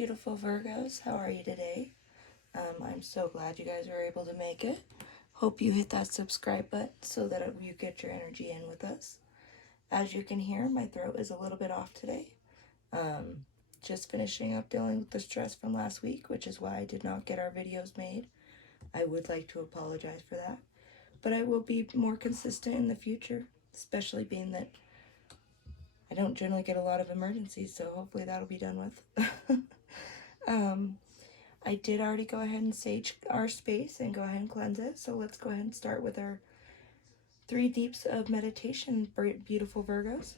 beautiful Virgos. How are you today? I'm so glad you guys were able to make it. Hope you hit that subscribe button so that you get your energy in with us. As you can hear, my throat is a little bit off today. Just finishing up dealing with the stress from last week, which is why I did not get our videos made. I would like to apologize for that. But I will be more consistent in the future, especially being that I don't generally get a lot of emergencies, so hopefully that'll be done with. I did already go ahead and sage our space and go ahead and cleanse it, so let's go ahead and start with our 3 deeps of meditation, beautiful Virgos.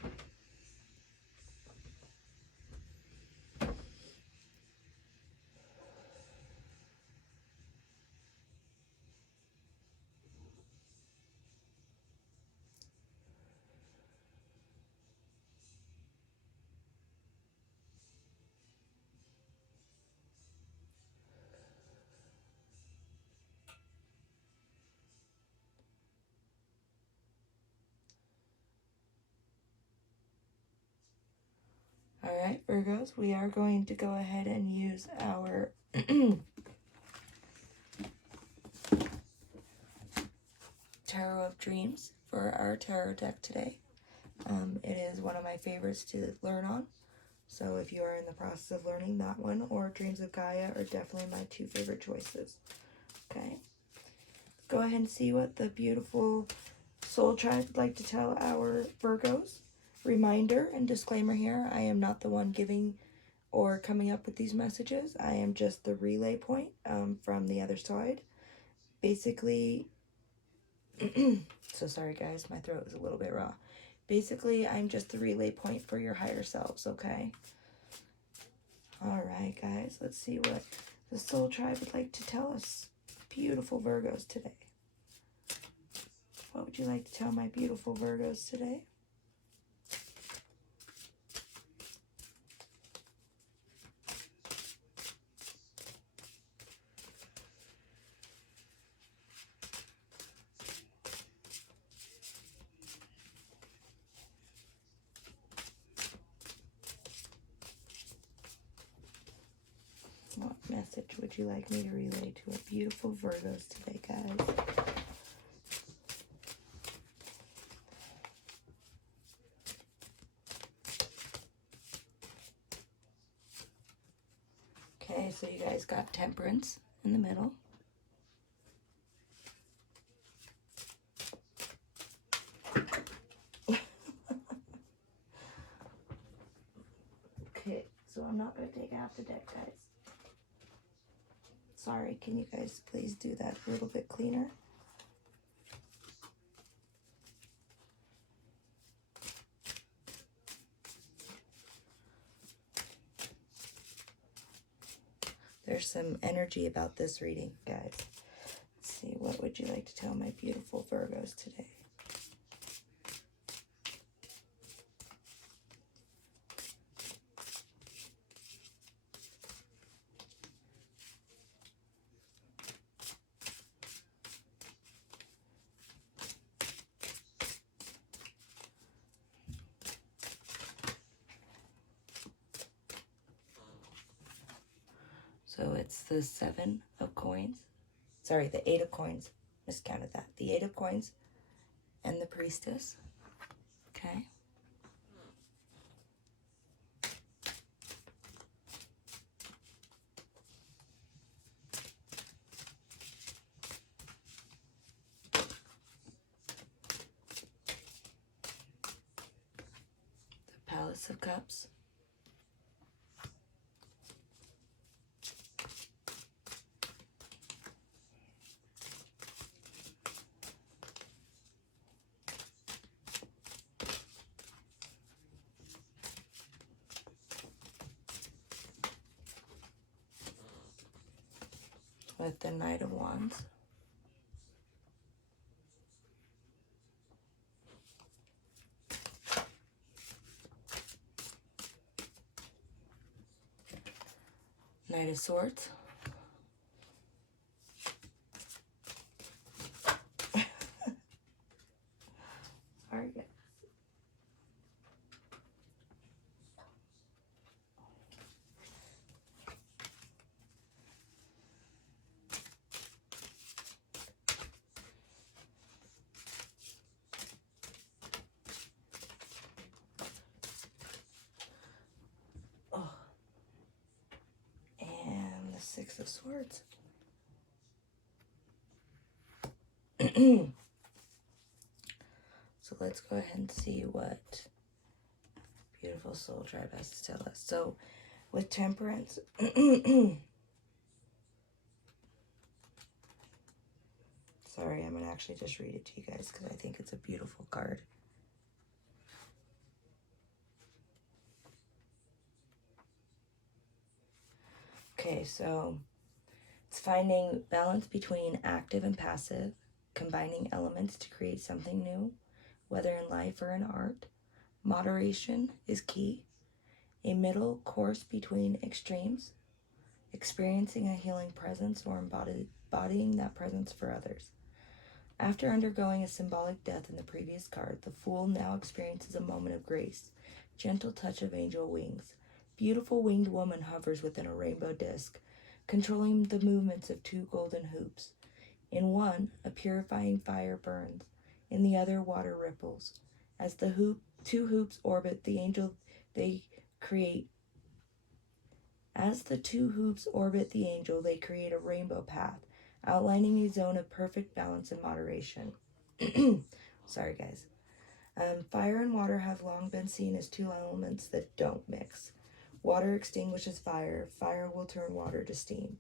Alright, Virgos, we are going to go ahead and use our Tarot of Dreams for our tarot deck today. It is one of my favorites to learn on. So if you are in the process of learning that one or Dreams of Gaia are definitely my 2 favorite choices. Okay. Go ahead and see what the beautiful soul tribe would like to tell our Virgos. Reminder and disclaimer here, I am not the one giving or coming up with these messages. I am just the relay point from the other side. Basically, so sorry guys, my throat is a little bit raw. Basically, I'm just the relay point for your higher selves, okay? Alright guys, let's see what the soul tribe would like to tell us. Beautiful Virgos today. What would you like to tell my beautiful Virgos today? What message would you like me to relay to our beautiful Virgos today, guys? Okay, so you guys got Temperance in the middle. Okay, so I'm not going to take half the deck, guys. Sorry, can you guys please do that a little bit cleaner? There's some energy about this reading, guys. Let's see, what would you like to tell my beautiful Virgos today? So it's the 7 of coins. Sorry, the 8 of coins. Miscounted that. The 8 of coins and the Priestess. Okay. The Palace of Cups. With the Knight of Wands. Knight of Swords. Sorry, guys. Six of Swords. So let's go ahead and see what beautiful soul tribe has to tell us. So with Temperance, sorry, I'm going to actually just read it to you guys because I think it's a beautiful card. Okay, so it's finding balance between active and passive, combining elements to create something new, whether in life or in art. Moderation is key. A middle course between extremes, experiencing a healing presence or embodying that presence for others. After undergoing a symbolic death in the previous card, the Fool now experiences a moment of grace, gentle touch of angel wings. Beautiful winged woman hovers within a rainbow disc, controlling the movements of two golden hoops. In one, a purifying fire burns. In the other, water ripples. As the two hoops orbit the angel, they create. As the two hoops orbit the angel, they create a rainbow path, outlining a zone of perfect balance and moderation. Sorry, guys. Fire and water have long been seen as two elements that don't mix. Water extinguishes fire. Fire will turn water to steam.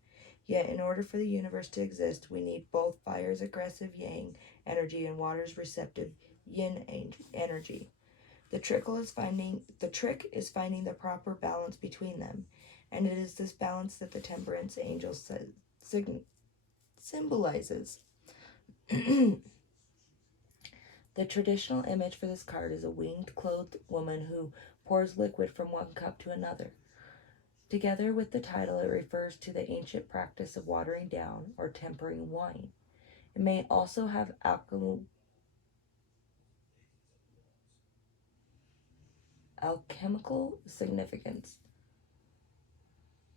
Yet, in order for the universe to exist, we need both fire's aggressive yang energy and water's receptive yin energy. The trick is finding the proper balance between them, and it is this balance that the Temperance Angel symbolizes. The traditional image for this card is a winged, clothed woman who pours liquid from one cup to another. Together with the title, it refers to the ancient practice of watering down or tempering wine. It may also have alchemical significance,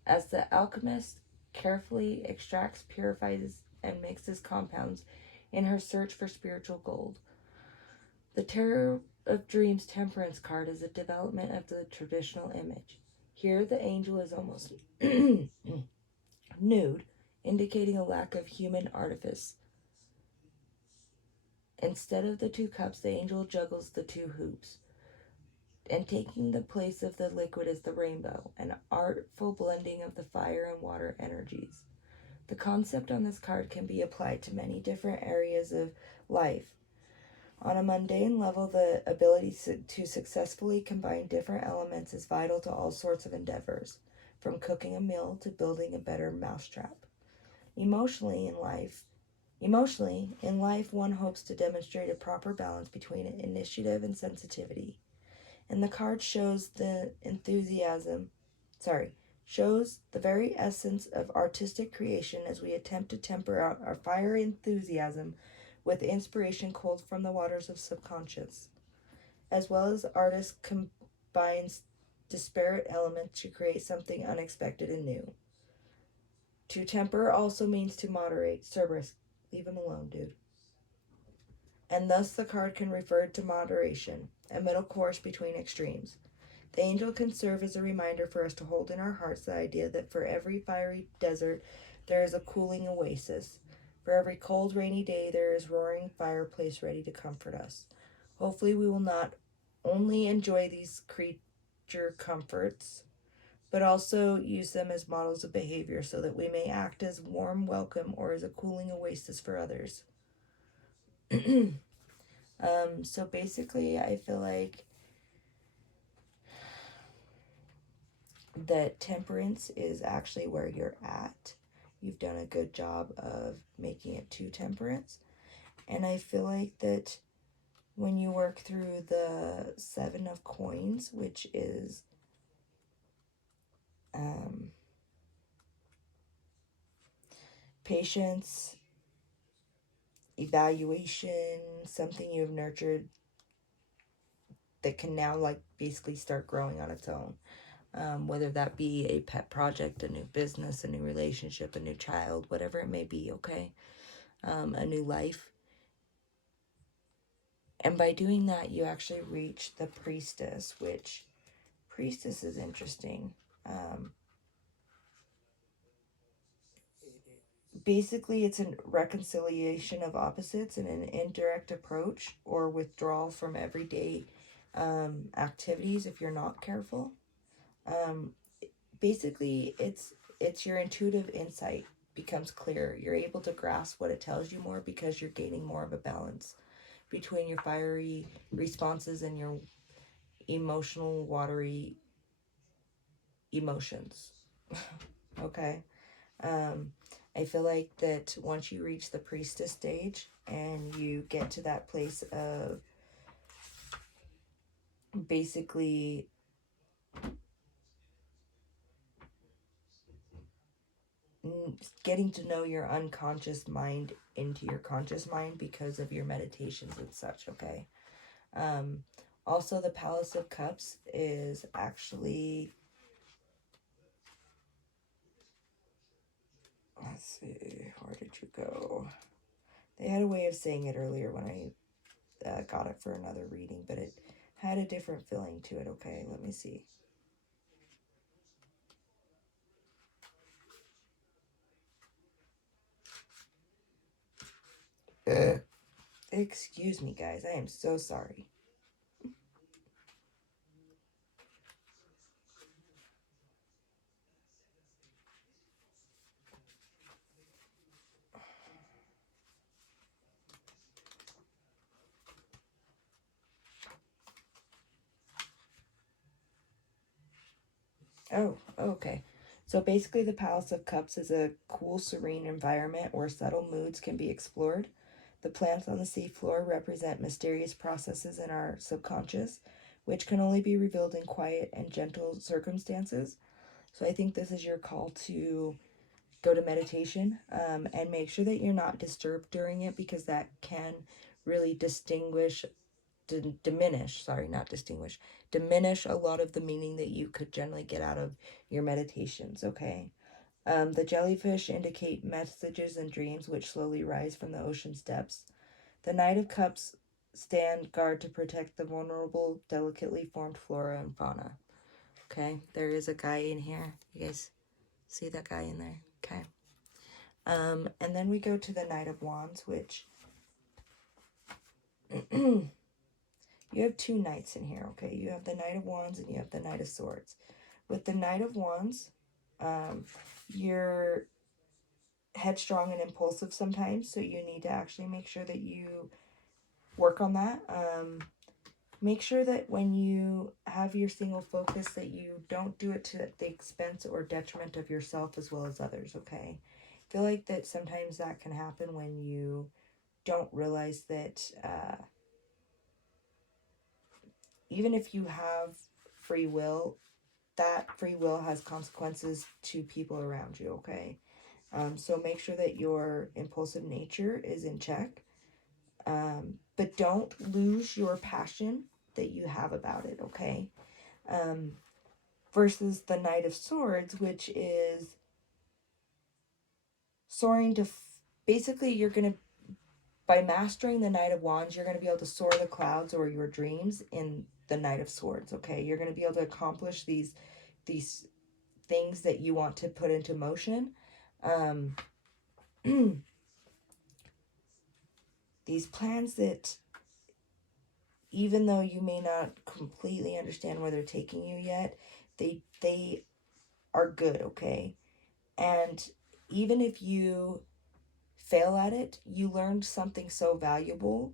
as the alchemist carefully extracts, purifies, and mixes compounds in her search for spiritual gold. The Tarot of Dreams Temperance card is a development of the traditional image. Here, the angel is almost nude, indicating a lack of human artifice. Instead of the two cups, the angel juggles the two hoops, and taking the place of the liquid is the rainbow, an artful blending of the fire and water energies. The concept on this card can be applied to many different areas of life. On a mundane level, the ability to successfully combine different elements is vital to all sorts of endeavors, from cooking a meal to building a better mousetrap. Emotionally, in life, one hopes to demonstrate a proper balance between initiative and sensitivity. And the card shows the very essence of artistic creation as we attempt to temper out our fiery enthusiasm with inspiration culled from the waters of subconscious, as well as artists combines disparate elements to create something unexpected and new. To temper also means to moderate. Cerberus, leave him alone, dude. And thus the card can refer to moderation, a middle course between extremes. The angel can serve as a reminder for us to hold in our hearts the idea that for every fiery desert, there is a cooling oasis. For every cold, rainy day, there is roaring fireplace ready to comfort us. Hopefully, we will not only enjoy these creature comforts, but also use them as models of behavior so that we may act as warm welcome or as a cooling oasis for others. So basically, I feel like that temperance is actually where you're at. You've done a good job of making it to temperance. And I feel like that when you work through the Seven of Coins, which is patience, evaluation, something you've nurtured that can now like basically start growing on its own. Whether that be a pet project, a new business, a new relationship, a new child, whatever it may be, okay? A new life. And by doing that, you actually reach the Priestess, which Priestess is interesting. basically it's a reconciliation of opposites and an indirect approach or withdrawal from everyday activities if you're not careful. Um, basically, it's your intuitive insight becomes clearer. You're able to grasp what it tells you more because you're gaining more of a balance between your fiery responses and your emotional, watery emotions. Okay. Um, I feel like that once you reach the priestess stage and you get to that place of basically getting to know your unconscious mind into your conscious mind because of your meditations and such, okay? Um, also, the Palace of Cups is actually, let's see, where did you go? They had a way of saying it earlier when I got it for another reading, but it had a different feeling to it, okay? Let me see. Excuse me, guys. I am so sorry. Oh, okay. So basically, the Palace of Cups is a cool, serene environment where subtle moods can be explored. The plants on the seafloor represent mysterious processes in our subconscious, which can only be revealed in quiet and gentle circumstances. So I think this is your call to go to meditation and make sure that you're not disturbed during it because that can really diminish, sorry, not distinguish, diminish a lot of the meaning that you could generally get out of your meditations, okay? The jellyfish indicate messages and dreams which slowly rise from the ocean's depths. The Knight of Cups stand guard to protect the vulnerable, delicately formed flora and fauna. Okay, there is a guy in here. You guys see that guy in there? Okay. And then we go to the Knight of Wands, which you have two knights in here, okay? You have the Knight of Wands and you have the Knight of Swords. With the Knight of Wands, you're headstrong and impulsive sometimes, so you need to actually make sure that you work on that. Make sure that when you have your single focus that you don't do it to the expense or detriment of yourself as well as others, okay? I feel like that sometimes that can happen when you don't realize that even if you have free will, that free will has consequences to people around you, okay? So make sure that your impulsive nature is in check, but don't lose your passion that you have about it, okay? Versus the Knight of Swords, which is soaring to basically you're going to, by mastering the Knight of Wands, you're going to be able to soar the clouds or your dreams in the Knight of Swords, okay? You're going to be able to accomplish these things that you want to put into motion. These plans that, even though you may not completely understand where they're taking you yet, they are good, okay? And even if you fail at it, you learned something so valuable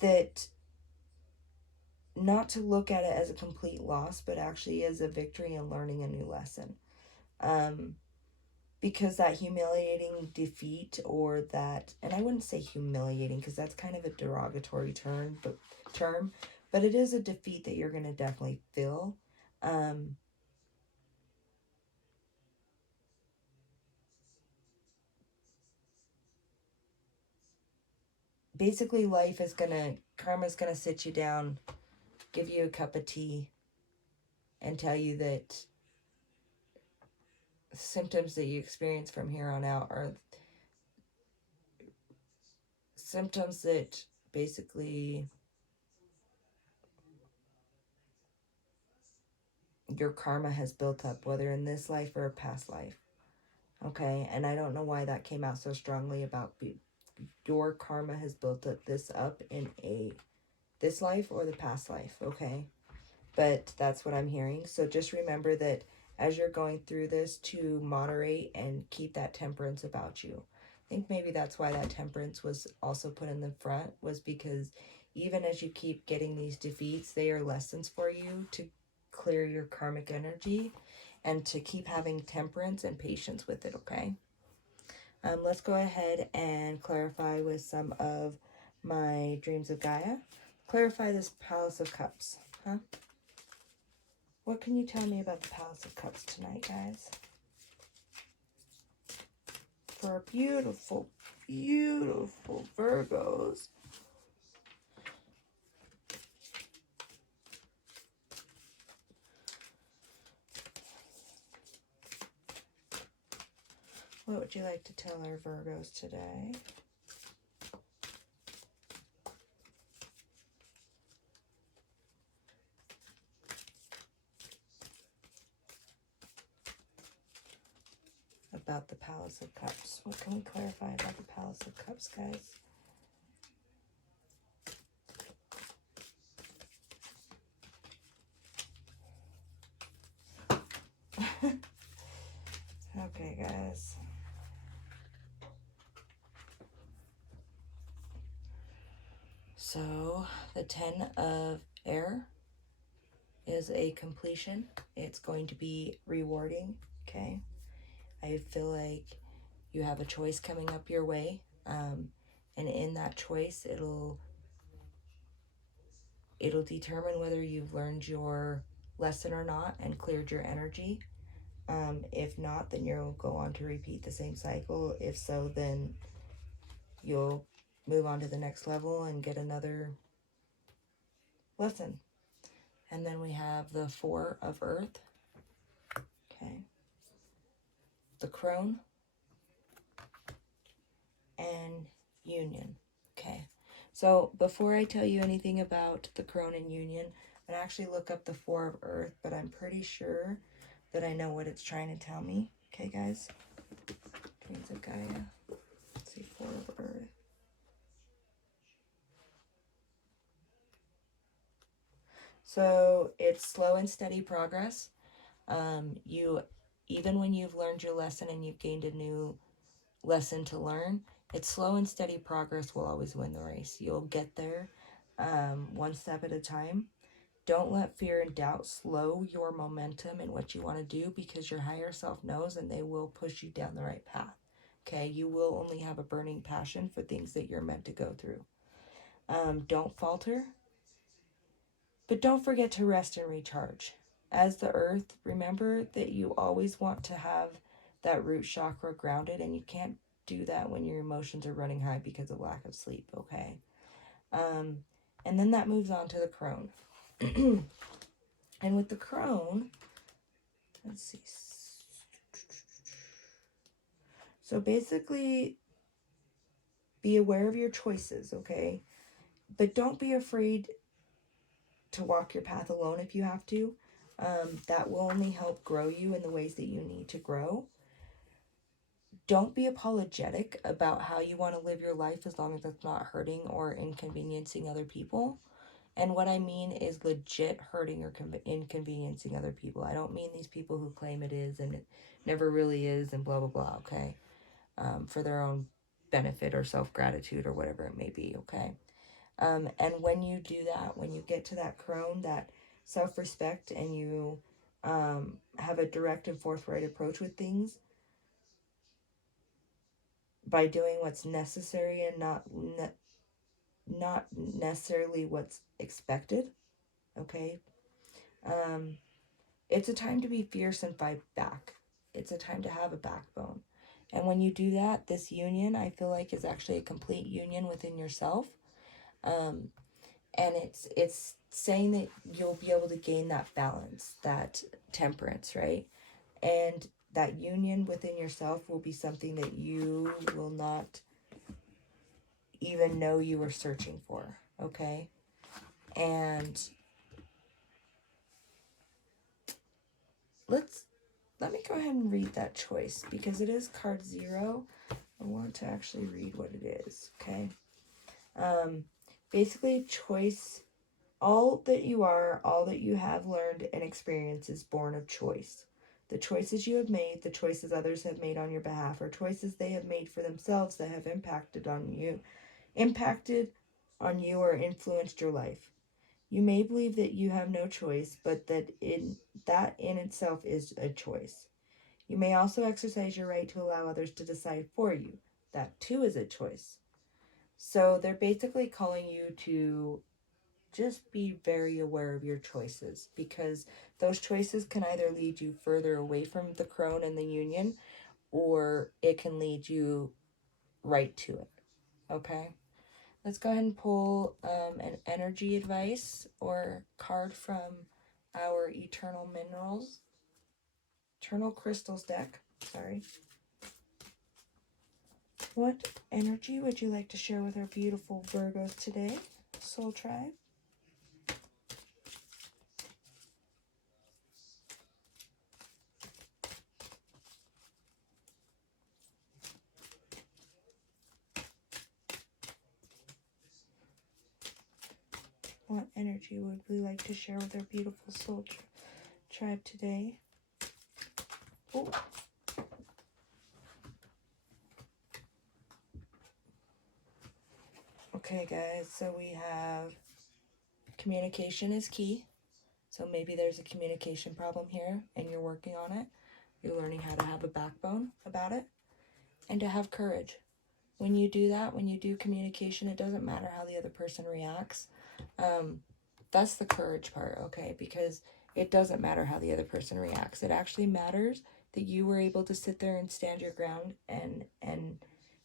that not to look at it as a complete loss, but actually as a victory and learning a new lesson. Because that humiliating defeat or that, and I wouldn't say humiliating because that's kind of a derogatory term, but it is a defeat that you're going to definitely feel. Basically, karma's gonna sit you down, give you a cup of tea, and tell you that symptoms that you experience from here on out are symptoms that basically your karma has built up, whether in this life or a past life. Okay, and I don't know why that came out so strongly about your karma has built this up in this life or the past life, okay? But that's what I'm hearing. So just remember that as you're going through this, to moderate and keep that temperance about you. I think maybe that's why that temperance was also put in the front, was because even as you keep getting these defeats, they are lessons for you to clear your karmic energy and to keep having temperance and patience with it, okay? Let's go ahead and clarify with some of my dreams of Gaia. Clarify this Palace of Cups, huh? What can you tell me about the Palace of Cups tonight, guys? For our beautiful, beautiful Virgos. What would you like to tell our Virgos today? About the Palace of Cups. What can we clarify about the Palace of Cups, guys? Okay, guys. So, the 10 of Air is a completion. It's going to be rewarding, okay? I feel like you have a choice coming up your way, and in that choice, it'll determine whether you've learned your lesson or not and cleared your energy. If not, then you'll go on to repeat the same cycle. If so, then you'll move on to the next level and get another lesson. And then we have the 4 of Earth, okay, the Crone, and Union, okay. So before I tell you anything about the Crone and Union, I'm going to actually look up the 4 of Earth, but I'm pretty sure that I know what it's trying to tell me. Okay, guys? Dreams of Gaia. Let's see, 4 of Earth. So it's slow and steady progress. Even when you've learned your lesson and you've gained a new lesson to learn, it's slow and steady progress will always win the race. You'll get there one step at a time. Don't let fear and doubt slow your momentum in what you want to do, because your higher self knows and they will push you down the right path. Okay, you will only have a burning passion for things that you're meant to go through. Don't falter, but don't forget to rest and recharge. As the earth, remember that you always want to have that root chakra grounded, and you can't do that when your emotions are running high because of lack of sleep, okay? And then that moves on to the crone. And with the crone, let's see. So basically, be aware of your choices, okay? But don't be afraid to walk your path alone if you have to. That will only help grow you in the ways that you need to grow. Don't be apologetic about how you want to live your life as long as it's not hurting or inconveniencing other people. And what I mean is legit hurting or inconveniencing other people. I don't mean these people who claim it is and it never really is and blah, blah, blah, okay? For their own benefit or self-gratitude or whatever it may be, okay? And when you do that, when you get to that crone, that self-respect, and you have a direct and forthright approach with things by doing what's necessary and not necessarily what's expected, okay? It's a time to be fierce and fight back. It's a time to have a backbone. And when you do that, this union, I feel like, is actually a complete union within yourself. And it's saying that you'll be able to gain that balance, that temperance, right? And that union within yourself will be something that you will not even know you were searching for, okay? And let's let me go ahead and read that choice because it is card 0. I want to actually read what it is, okay? Basically, choice, all that you are, all that you have learned and experienced is born of choice. The choices you have made, the choices others have made on your behalf, or choices they have made for themselves that have impacted on you or influenced your life. You may believe that you have no choice, but that in itself is a choice. You may also exercise your right to allow others to decide for you. That too is a choice. So they're basically calling you to just be very aware of your choices, because those choices can either lead you further away from the crone and the union, or it can lead you right to it. Okay? Let's go ahead and pull an energy advice or card from our Eternal Crystals deck. Sorry. What energy would you like to share with our beautiful Virgos today, Soul Tribe? What energy would we like to share with our beautiful Soul Tribe today? Oh. Okay, guys, so we have communication is key. So maybe there's a communication problem here and you're working on it. You're learning how to have a backbone about it and to have courage. When you do that, when you do communication, it doesn't matter how the other person reacts. That's the courage part, okay? Because it doesn't matter how the other person reacts. It actually matters that you were able to sit there and stand your ground and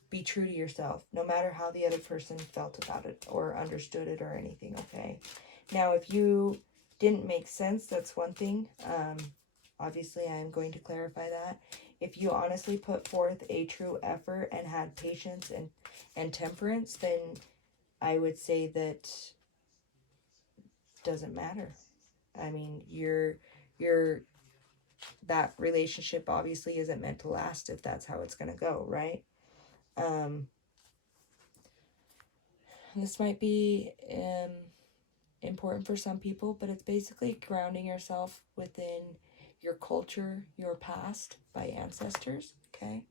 be true to yourself, no matter how the other person felt about it or understood it or anything, okay? Now, if you didn't make sense, that's one thing. Obviously, I'm going to clarify that. If you honestly put forth a true effort and had patience and temperance, then I would say that doesn't matter. I mean, that relationship obviously isn't meant to last if that's how it's going to go, right? This might be important for some people, but it's basically grounding yourself within your culture, your past by ancestors, okay?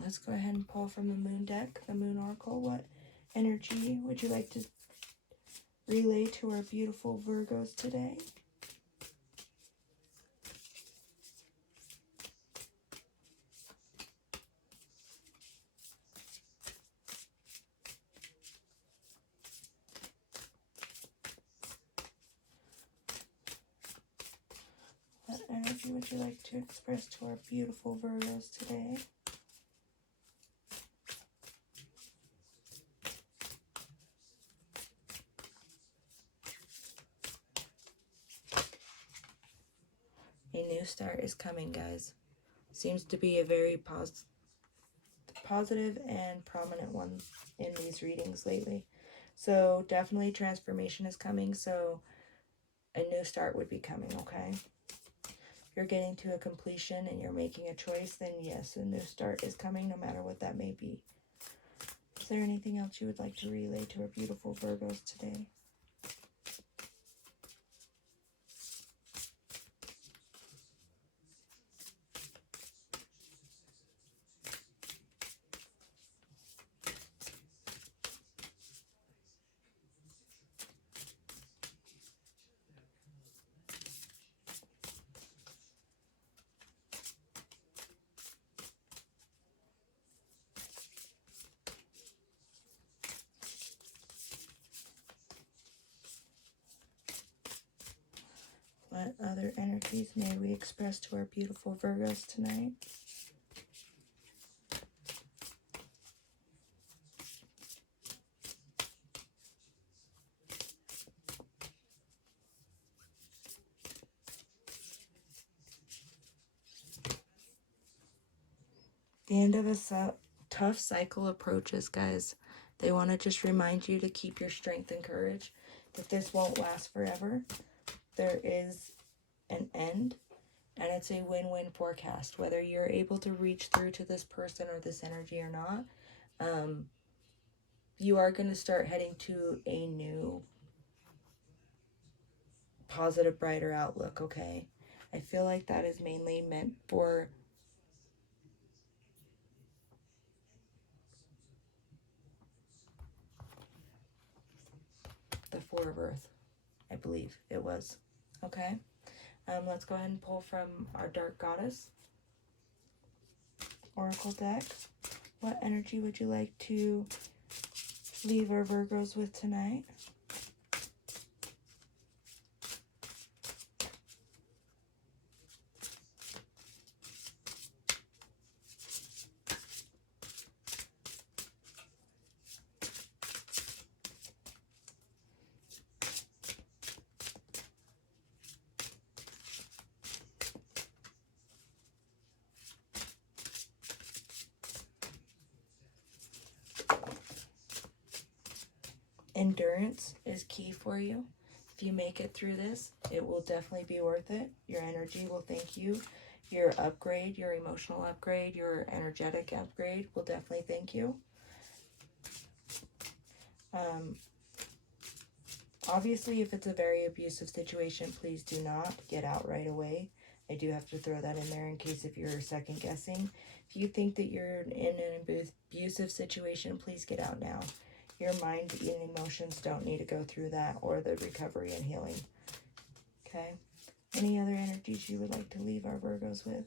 Let's go ahead and pull from the Moon deck, the Moon Oracle. What energy would you like to relay to our beautiful Virgos today? What energy would you like to express to our beautiful Virgos today? A new start is coming, guys. Seems to be a very positive and prominent one in these readings lately. So definitely transformation is coming. So a new start would be coming, okay? If you're getting to a completion and you're making a choice, then yes, a new start is coming, no matter what that may be. Is there anything else you would like to relay to our beautiful Virgos today? What other energies may we express to our beautiful Virgos tonight? The end of a tough cycle approaches, guys. They want to just remind you to keep your strength and courage, that this won't last forever. There is an end, and it's a win-win forecast. Whether you're able to reach through to this person or this energy or not, you are going to start heading to a new positive, brighter outlook, okay? I feel like that is mainly meant for the Four of Earth, I believe it was. Okay? Let's go ahead and pull from our Dark Goddess Oracle deck. What energy would you like to leave our Virgos with tonight? Endurance is key for you. If you make it through this, it will definitely be worth it. Your energy will thank you. Your upgrade, your emotional upgrade, your energetic upgrade will definitely thank you. Obviously, if it's a very abusive situation, please do not get out right away. I do have to throw that in there in case if you're second guessing. If you think that you're in an abusive situation, please get out now. Your mind and emotions don't need to go through that, or the recovery and healing. Okay? Any other energies you would like to leave our Virgos with?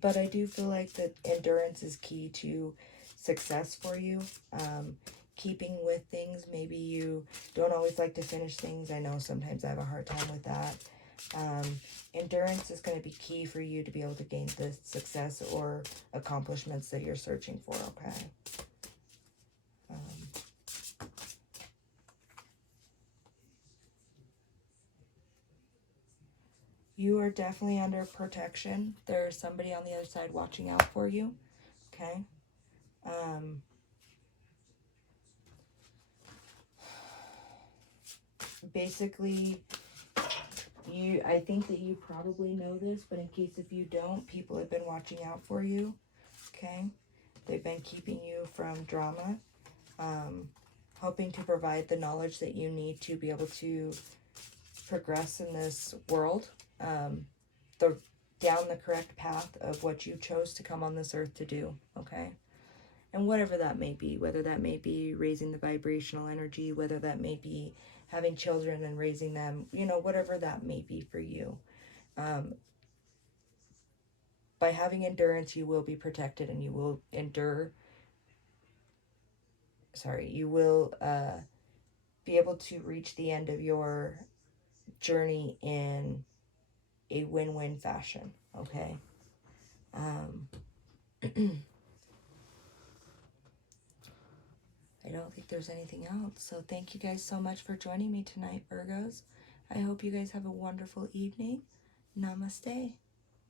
But I do feel like that endurance is key to success for you. Keeping with things. Maybe you don't always like to finish things. I know sometimes I have a hard time with that. Endurance is going to be key for you to be able to gain the success or accomplishments that you're searching for, okay? You are definitely under protection. There's somebody on the other side watching out for you, okay? Basically, I think that you probably know this, but in case if you don't, people have been watching out for you, okay? They've been keeping you from drama, hoping to provide the knowledge that you need to be able to progress in this world, down the correct path of what you chose to come on this earth to do, okay? And whatever that may be, whether that may be raising the vibrational energy, whether that may be having children and raising them, you know, whatever that may be for you. By having endurance, you will be protected and you will you will be able to reach the end of your journey in a win-win fashion, okay? I don't think there's anything else. So thank you guys so much for joining me tonight, Virgos. I hope you guys have a wonderful evening. Namaste.